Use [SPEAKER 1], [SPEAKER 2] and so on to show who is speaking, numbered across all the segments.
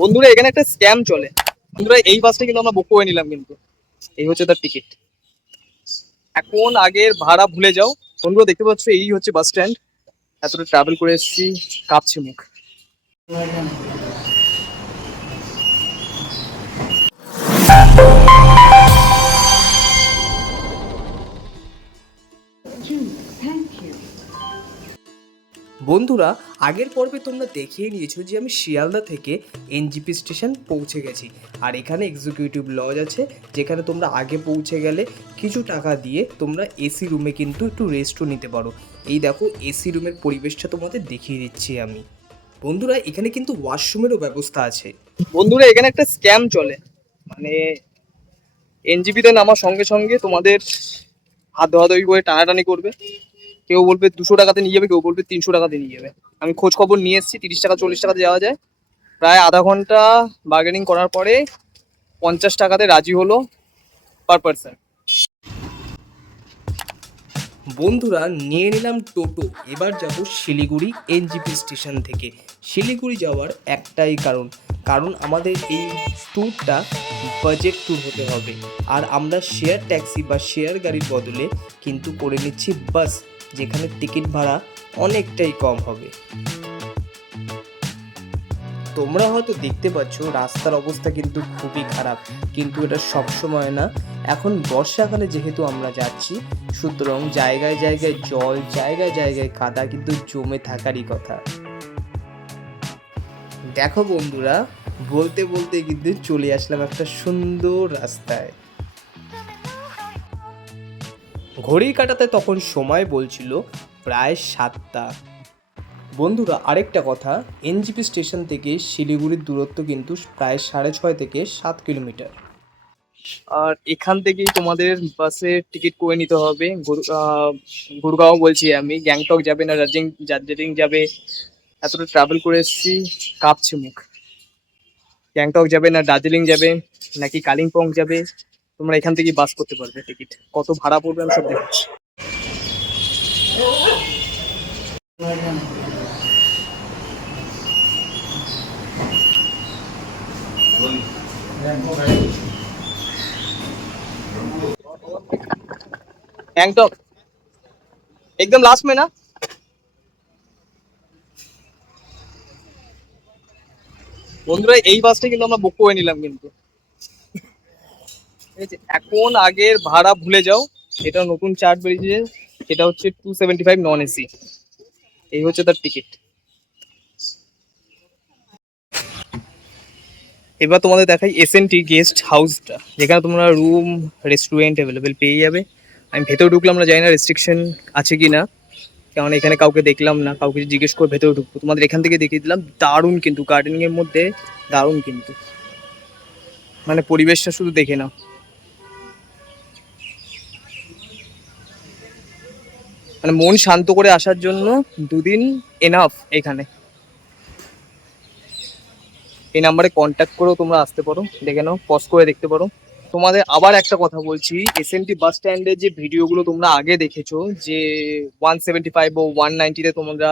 [SPEAKER 1] বন্ধুরা, এখানে একটা স্ক্যাম চলে। বন্ধুরা, এই বাসটা কিন্তু আমরা বুক করে নিলাম কিন্তু। এই হচ্ছে তার টিকিট এখন আগের ভাড়া ভুলে যাও। বন্ধুরা, দেখতে পাচ্ছ, এই হচ্ছে বাস স্ট্যান্ড এতটা ট্রাভেল করে এসেছি, কাঁপছে মুখ। বন্ধুরা, আগের পর্বে তোমরা দেখিয়ে নিয়েছো যে আমি শিয়ালদা থেকে এনজিপি স্টেশন পৌঁছে গেছি। আর এখানে এক্সিকিউটিভ লজ আছে, যেখানে তোমরা আগে পৌঁছে গেলে কিছু টাকা দিয়ে তোমরা এসি রুমে কিন্তু একটু রেস্টও নিতে পারো। এই দেখো এসি রুমের পরিবেশটা তোমাদের দেখিয়ে দিচ্ছি আমি। বন্ধুরা, এখানে কিন্তু ওয়াশরুমেরও ব্যবস্থা আছে। বন্ধুরা, এখানে একটা স্ক্যাম চলে। মানে এনজিপিতে নামার সঙ্গে সঙ্গে তোমাদের হাত ধোয়াধুয়ি করে টানাটানি করবে। কেউ বলবে দুশো টাকাতে নিয়ে যাবে, কেউ বলবে তিনশো টাকাতে নিয়ে যাবে। আমি খোঁজ খবর নিয়ে এসেছি, তিরিশ টাকা, চল্লিশ টাকাতে যাওয়া যায়। প্রায় আধা ঘণ্টা বার্গেনিং করার পরে পঞ্চাশ টাকাতে রাজি হলো পার পার্সন বন্ধুরা, নিয়ে নিলাম টোটো। এবার যাব শিলিগুড়ি এনজিপি স্টেশন থেকে। শিলিগুড়ি যাওয়ার একটাই কারণ। কারণ আমাদের এই ট্যুরটা বাজেট ট্যুর হতে হবে। আর আমরা শেয়ার ট্যাক্সি বা শেয়ার গাড়ির বদলে কিন্তু করে নিচ্ছি বাস যেখানে টিকিট ভাড়া অনেকটাই কম হবে। তোমরা হয়তো দেখতে পাচ্ছ, রাস্তার অবস্থা কিন্তু খুবই খারাপ। কিন্তু এটা সবসময় না। এখন বর্ষাকালে যেহেতু আমরা যাচ্ছি, সুতরাং জায়গায় জায়গায় জল, জায়গায় জায়গায় কাদা কিন্তু জমে থাকারই কথা। দেখো বন্ধুরা, বলতে বলতে কিন্তু চলে আসলাম একটা সুন্দর রাস্তায়। ঘড়ির কাটাতে তখন সময় বলছিল প্রায় সাতটা। বন্ধুরা, আরেকটা কথা, এনজিপি স্টেশন থেকে শিলিগুড়ির দূরত্ব কিন্তু প্রায় সাড়ে ছয় থেকে সাত কিলোমিটার। আর এখান থেকেই তোমাদের বাসে টিকিট করে নিতে হবে। গুরগাঁও বলছি আমি, গ্যাংটক যাবে না দার্জিলিং দার্জিলিং যাবে। এতটা ট্রাভেল করে এসেছি, কাঁপছে মুখ। গ্যাংটক যাবে না, দার্জিলিং যাবে, নাকি কালিম্পং যাবে? তোমরা এখান থেকেই বাস করতে পারবে টিকিট কত ভাড়া পড়বে আমি সব দেখাচ্ছি गैंगटॉक एकदम लास्ट में ना বন্ধুরা এই বাসটা কিন্তু আমরা বুক করে নিলাম কিন্তু এখন আগের ভাড়া ভুলে যাও, এটা নতুন চার্ট বেরিয়েছে, সেটা হচ্ছে two seventy five non AC এই হচ্ছে তার টিকিট এবার তোমাদের দেখাই এস টি গেস্ট হাউসটা যেখানে তোমরা রুম রেস্টুরেন্ট অ্যাভেলেবেল পেয়ে যাবে। আমি ভেতরে ঢুকলাম না জানি না রেস্ট্রিকশন আছে কি না কারণ এখানে কাউকে দেখলাম না, কাউকে জিজ্ঞেস করে ভেতরে ঢুকবো। তোমাদের এখান থেকে দেখিয়ে দিলাম, দারুণ কিন্তু গার্ডেনিংয়ের মধ্যে, দারুণ কিন্তু। মানে পরিবেশটা শুধু দেখে নাও। মানে মন শান্ত করে আসার জন্য দুদিন এনাফ এখানে। এই নাম্বারে কন্ট্যাক্ট করেও তোমরা আসতে পারো, দেখে নাও পজ করে দেখতে পারো। তোমাদের আবার একটা কথা বলছি এসএনটি বাস স্ট্যান্ডের যে ভিডিওগুলো তোমরা আগে দেখেছ, যে ওয়ান সেভেন্টি ফাইভ ও ওয়ান নাইনটিতে তোমরা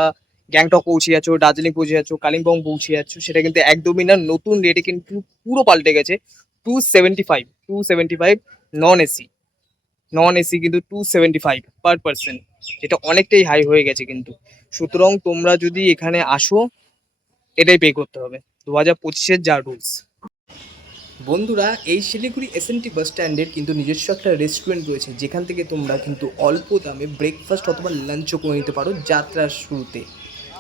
[SPEAKER 1] গ্যাংটক পৌঁছে যাচ্ছ, দার্জিলিং পৌঁছে যাচ্ছ, কালিম্পং পৌঁছে যাচ্ছ, সেটা কিন্তু একদমই না, নতুন রেটে কিন্তু পুরো পাল্টে গেছে। Two seventy five two seventy five non AC non AC কিন্তু two seventy five per person যেটা অনেকটাই হাই হয়ে গেছে কিন্তু। সুতরাং তোমরা যদি এখানে আসো, এটাই পে করতে হবে। দু হাজার পঁচিশের যা রুলস বন্ধুরা, এই শিলিগুড়ি এসএনটি বাস স্ট্যান্ডের কিন্তু নিজস্ব একটা রেস্টুরেন্ট রয়েছে, যেখান থেকে তোমরা কিন্তু অল্প দামে ব্রেকফাস্ট অথবা লাঞ্চও করে নিতে পারো যাত্রার শুরুতে।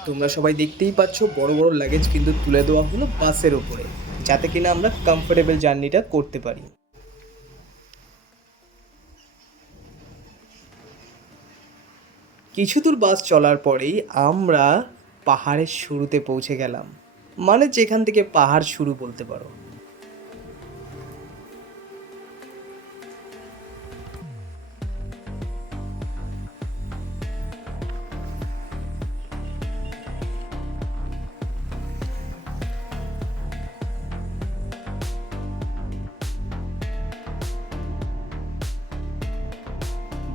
[SPEAKER 1] তোমরা সবাই দেখতেই পাচ্ছ, বড় বড় লাগেজ কিন্তু তুলে দেওয়া হলো বাসের ওপরে যাতে কিনা আমরা কমফোর্টেবল জার্নিটা করতে পারি। কিছু দূর বাস চলার পরেই আমরা পাহাড়ের শুরুতে পৌঁছে গেলাম। মানে যেখান থেকে পাহাড় শুরু বলতে পারো।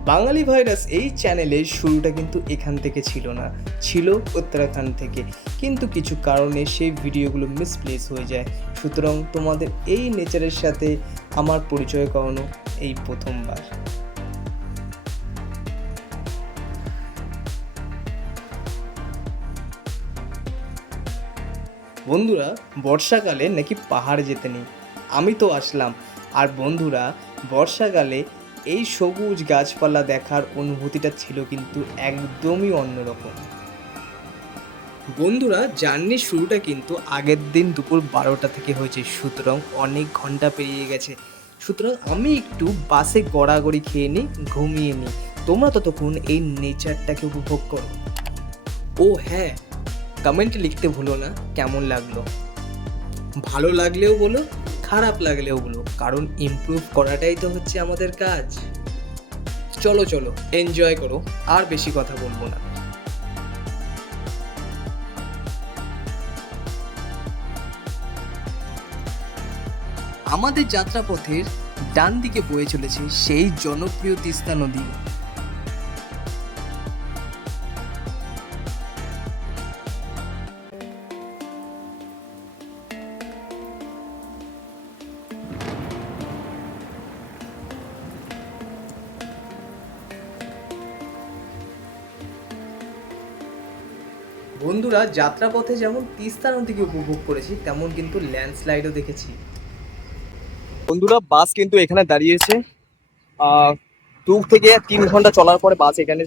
[SPEAKER 1] বাঙালি ভাইরাস এই চ্যানেলের শুরুটা কিন্তু এখান থেকে ছিল না, ছিল উত্তরাখণ্ড থেকে। কিন্তু কিছু কারণে সেই ভিডিওগুলো মিসপ্লেস হয়ে যায়। সুতরাং তোমাদের এই নেচারের সাথে আমার পরিচয় করানো এই প্রথমবার। বন্ধুরা, বর্ষাকালে নাকি পাহাড় যেতে নেই। আমি তো আসলাম। আর বন্ধুরা, বর্ষাকালে এই সবুজ গাছপালা দেখার অনুভূতিটা ছিল কিন্তু একদমই অন্যরকম। বন্ধুরা জার্নির শুরুটা কিন্তু আগের দিন দুপুর বারোটা থেকে হয়েছে। সুতরাং অনেক ঘণ্টা পেরিয়ে গেছে। সুতরাং আমি একটু বাসে গড়াগড়ি খেয়ে নিই, ঘুমিয়ে নিই। তোমরা ততক্ষণ এই নেচারটাকে উপভোগ করো। ও হ্যাঁ কমেন্টে লিখতে ভুলো না, কেমন লাগল? ভালো লাগলেও বলো খারাপ লাগলে ওগুলো, কারণ ইমপ্রুভ করাটাই তো হচ্ছে আমাদের কাজ। চলো চলো এনজয় করো, আর বেশি কথা বলব না। আমাদের যাত্রাপথের ডান দিকে বয়ে চলেছে সেই জনপ্রিয় তিস্তা নদী। বন্ধুরা, যাত্রাপথে যেমন তিস্তা নদীকে উপভোগ করেছি, তেমন কিন্তু ল্যান্ডস্লাইডও দেখেছি। বন্ধুরা, বাস কিন্তু এখানে দাঁড়িয়েছে। দু থেকে তিন ঘণ্টা চলার পরে বাস এখানে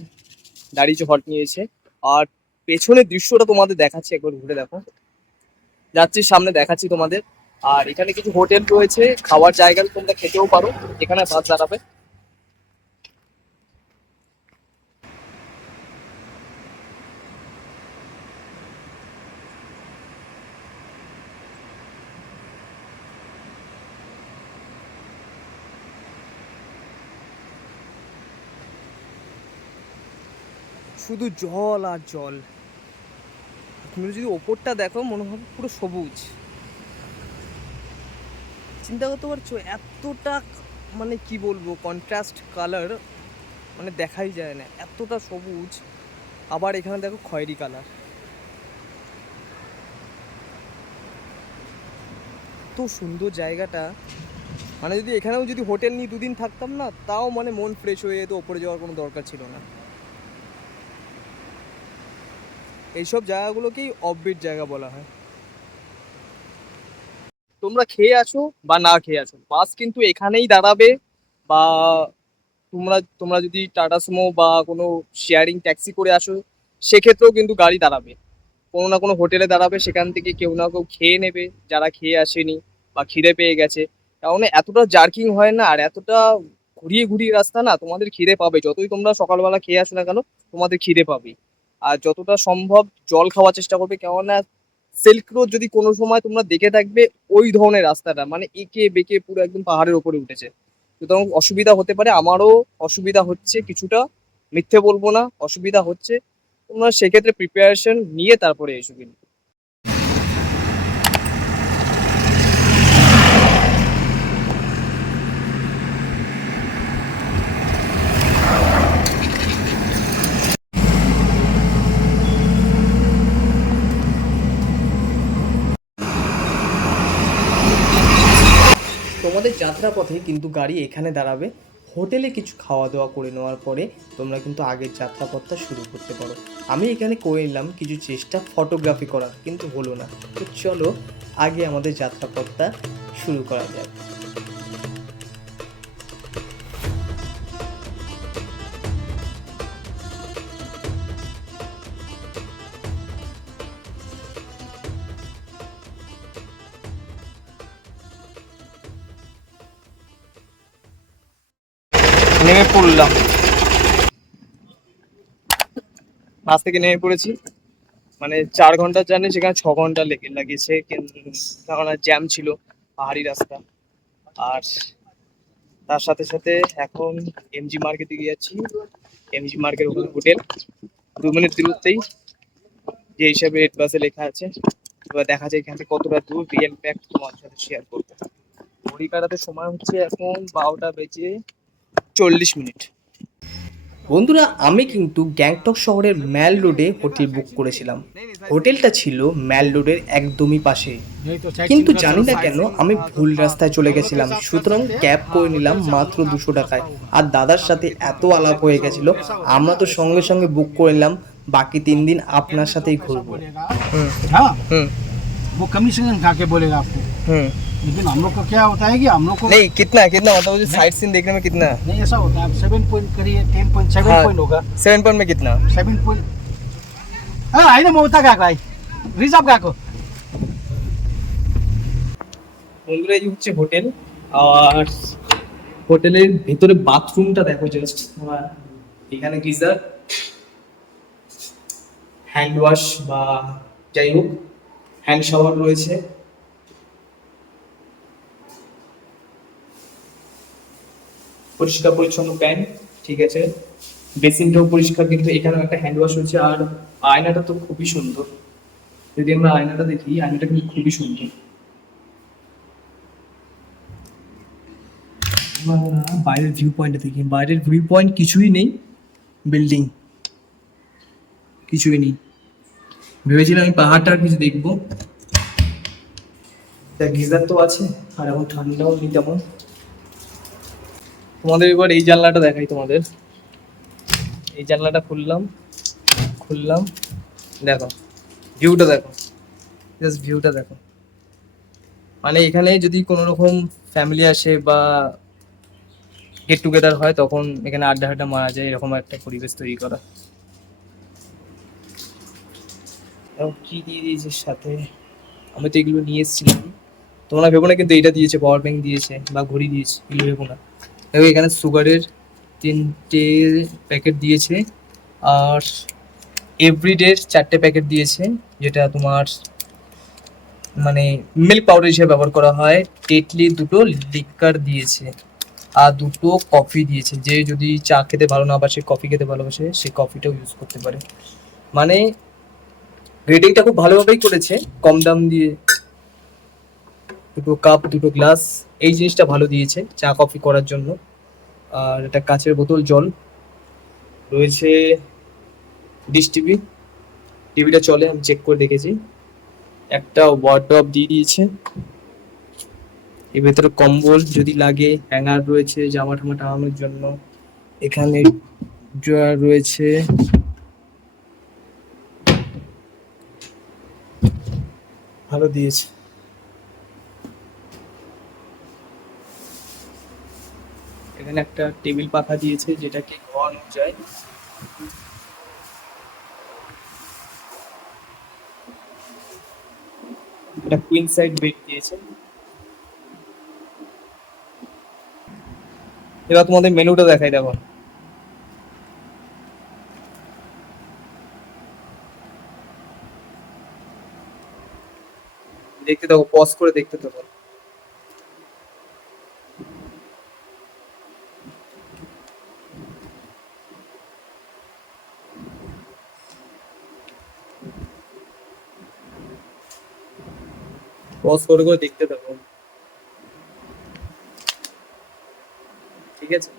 [SPEAKER 1] দাঁড়িয়েছে হট নিয়েছে। আর পেছনের দৃশ্যটা তোমাদের দেখাচ্ছি, একবার ঘুরে দেখো। যাচ্ছি, সামনে দেখাচ্ছি তোমাদের। আর এখানে কিছু হোটেল রয়েছে, খাওয়ার জায়গা তোমরা খেতেও পারো। এখানে বাস দাঁড়াবে। শুধু জল আর জল। তুমি যদি ওপরটা দেখো, মনে হবে পুরো সবুজ। চিন্তা করতে পারছ, এতটা মানে কি বলব কন্ট্রাস্ট কালার মানে দেখাই যায় না। এতটা সবুজ। আবার এখানে দেখো খয়েরি কালার এত সুন্দর জায়গাটা। মানে যদি এখানেও যদি হোটেল নিয়ে দুদিন থাকতাম না, তাও মানে মন ফ্রেশ হয়ে যেত, ওপরে যাওয়ার কোনো দরকার ছিল না। এইসব জায়গাগুলোকেই অফবিট জায়গা বলা হয়। তোমরা খেয়ে আসো বা না খেয়ে আসো। বাস কিন্তু এখানেই দাঁড়াবে বা তোমরা তোমরা যদি টাটা সুমো বা কোনো শেয়ারিং ট্যাক্সি করে আসো, সেক্ষেত্রেও কিন্তু গাড়ি দাঁড়াবে। কোনো না কোনো হোটেলে দাঁড়াবে, সেখান থেকে কেউ না কেউ খেয়ে নেবে, যারা খেয়ে আসেনি বা খিদে পেয়ে গেছে। কারণ এতটা জার্কিং হয় না আর এতটা ঘুরিয়ে ঘুরিয়ে রাস্তা না, তোমাদের খিদে পাবে। যতই তোমরা সকালবেলা খেয়ে আসো না কেন, তোমাদের খিদে পাবে আর যতটা সম্ভব জল খাওয়ার চেষ্টা করবে। কেননা সিল্ক রোড যদি কোনো সময় তোমরা দেখে থাকবে, ওই ধরনের রাস্তাটা মানে এঁকে বেঁকে পুরো একদম পাহাড়ের উপরে উঠেছে। সুতরাং অসুবিধা হতে পারে, আমারও অসুবিধা হচ্ছে কিছুটা, মিথ্যে বলব না, অসুবিধা হচ্ছে। তোমরা সেক্ষেত্রে প্রিপারেশন নিয়ে তারপরে এসো কিন্তু তোমাদের যাত্রাপথে কিন্তু গাড়ি এখানে দাঁড়াবে। হোটেলে কিছু খাওয়া দাওয়া করে নেওয়ার পরে তোমরা কিন্তু আগের যাত্রাপথটা শুরু করতে পারো। আমি এখানে করে নিলাম কিছু চেষ্টা ফটোগ্রাফি করার, কিন্তু হলো না। তো চলো আগে আমাদের যাত্রাপথটা শুরু করা যাক। নেমে পড়লাম। বাস থেকে নেমে পড়েছি। মানে চার ঘণ্টার জার্নি, সেখানে ছ ঘণ্টা লেগে লাগিয়েছে। কিন্তু জ্যাম ছিল পাহাড়ি রাস্তা। আর তার সাথে সাথে এখন এমজি মার্কেট দিকে যাচ্ছি এমজি মার্কেট ওখানে হোটেল। দু মিনিট দূরত্বেই যে হিসাবে রেড বাসে লেখা আছে। এবার দেখা যায় এখান থেকে কতটা দূর রিয়েল প্যাক তোমার সাথে শেয়ার করব। ঘড়ি কাটাতে সময় হচ্ছে এখন বারোটা বেজে চল্লিশ মিনিট বন্ধুরা আমি কিন্তু গ্যাংটক শহরের ম্যাল রোডে হোটেল বুক করেছিলাম হোটেলটা ছিল ম্যাল রোডের একদমই পাশে কিন্তু জানি না কেন আমি ভুল রাস্তায় চলে গেছিলাম সুতরাং ক্যাব করে নিলাম মাত্র দুশো টাকায় আর দাদার সাথে এত আলাপ হয়ে গেছিল আমরা তো সঙ্গে সঙ্গে বুক করে নিলাম বাকি তিন দিন আপনার সাথেই ঘুরবো হুম
[SPEAKER 2] हाँ
[SPEAKER 1] হুম
[SPEAKER 2] वो कमीशन खा के बोलेगा आपको
[SPEAKER 1] হুম
[SPEAKER 2] लेकिन हम लोग का क्या होता है कि हम लोग को
[SPEAKER 1] नहीं कितना कितना मतलब मुझे साइट सीन देखने में कितना
[SPEAKER 2] नहीं ऐसा होता है सेवन पॉइंट करिए टेन पॉइंट सेवन
[SPEAKER 1] हाँ।
[SPEAKER 2] पॉइंट होगा
[SPEAKER 1] सेवन पॉइंट में कितना
[SPEAKER 2] सेवन पॉइंट हाँ आई ना मोता का भाई रिजर्व का को
[SPEAKER 1] বন্ধুরা এই যে হচ্ছে হোটেল আর হোটেলের ভেতরে বাথরুমটা দেখো জাস্ট এখানে গিজার হ্যান্ড ওয়াশ বা যাই হোক হ্যান্ড শাওয়ার রয়েছে পরিষ্কার পরিচ্ছন্ন প্যান্ট, ঠিক আছে? বেসিনটাও পরিষ্কার, কিন্তু এখানেও একটা হ্যান্ড ওয়াশ রয়েছে আর আয়নাটা তো খুবই সুন্দর। যদি আমরা আয়নাটা দেখি, আয়নাটা কিন্তু খুবই সুন্দর। বাইরের ভিউ পয়েন্টে দেখি। বাইরের ভিউ পয়েন্ট কিছুই নেই বিল্ডিং কিছুই নেই। ভেবেছিলাম আমি পাহাড়টা আর কিছু দেখব। তা গিজার তো আছে, আর এখন ঠান্ডাও নেই তেমন। তোমাদের এবার এই জানলাটা দেখাই তোমাদের। এই জানলাটা খুললাম খুললাম, দেখো ভিউটা দেখো জাস্ট ভিউটা দেখো। মানে এখানে যদি কোনো রকম ফ্যামিলি আসে বা গেট টুগেদার হয়, তখন এখানে আড্ডা আড্ডা মারা যায়, এরকম একটা পরিবেশ তৈরি করা। কি দিয়ে দিয়েছে সাথে? আমি তো এগুলো নিয়ে এসেছিলাম। তোমরা ভেবো না কিন্তু এটা দিয়েছে পাওয়ার ব্যাংক দিয়েছে বা ঘড়ি দিয়েছে, এগুলো ভেবো না। এখানে সুগারের তিনটে প্যাকেট দিয়েছে, আর এভরিডের চারটে প্যাকেট দিয়েছে, যেটা তোমার মানে মিল্ক পাউডার হিসেবে ব্যবহার করা হয়। টেটলি দুটো লিকার দিয়েছে, আর দুটো কফি দিয়েছে। যে যদি চা খেতে ভালো না বাসে কফি খেতে ভালোবাসে, সে কফিটাও ইউজ করতে পারে। মানে রেটিংটা খুব ভালোভাবেই করেছে, কম দাম দিয়ে। দুটো কাপ দুটো গ্লাস এই জিনিসটা ভালো দিয়েছে চা কফি করার জন্য। আর একটা কাঁচের বোতল, জল। রয়েছে ডিশ টিভি টিভিটা চলে, আমি চেক করে দেখেছি। একটা ওয়ার্ডরব দিয়ে দিয়েছে। এর ভেতরে কম্বল যদি লাগে হ্যাঙ্গার রয়েছে, জামা ঠামা টাঙানোর জন্য। এখানে ড্রয়ার রয়েছে। ভালো দিয়েছে। এখানে একটা টেবিল পাখা দিয়েছে যেটাকে ঘোরানো যায়। একটা কুইন সাইড বেড দিয়েছে। এবার তোমাদের মেনুটা দেখাই দেখো। দেখতে থাকো পজ করে দেখতে থাকো। পজ করে করে দেখতে থাকো। ঠিক আছে?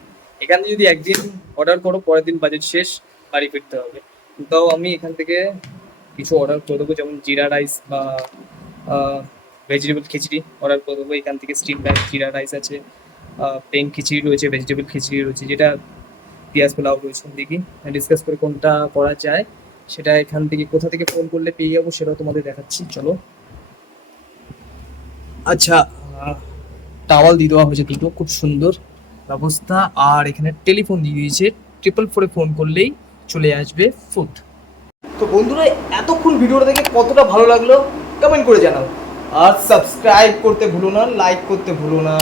[SPEAKER 1] এখান যদি একদিন অর্ডার করো, পরের দিন বাজেট শেষ, বাড়ি ফিরতে হবে। তাও আমি এখান থেকে কিছু অর্ডার করে দেবো, যেমন জিরা রাইস বা ভেজিটেবল খিচড়ি অর্ডার করে দেবো। এখান থেকে স্টিম রাইস জিরা রাইস আছে প্লেন খিচড়ি রয়েছে ভেজিটেবল খিচড়ি রয়েছে, যেটা পেঁয়াজ পোলাও রয়েছে, দেখি। ডিসকাস করে কোনটা করা যায়, সেটা এখান থেকে কোথা থেকে ফোন করলে পেয়ে যাব, সেটাও তোমাদের দেখাচ্ছি। চলো। আচ্ছা টাওয়াল দিয়ে দেওয়া হয়েছে দুটো, খুব সুন্দর ব্যবস্থা। আর এখানে টেলিফোন দিয়ে দিয়েছে ট্রিপল ফোরে ফোন করলেই চলে আসবে ফুড তো বন্ধুরা, এতক্ষণ ভিডিওটা দেখে কতটা ভালো লাগল কমেন্ট করে জানাও। আর সাবস্ক্রাইব করতে ভুলো না লাইক করতে ভুলো না।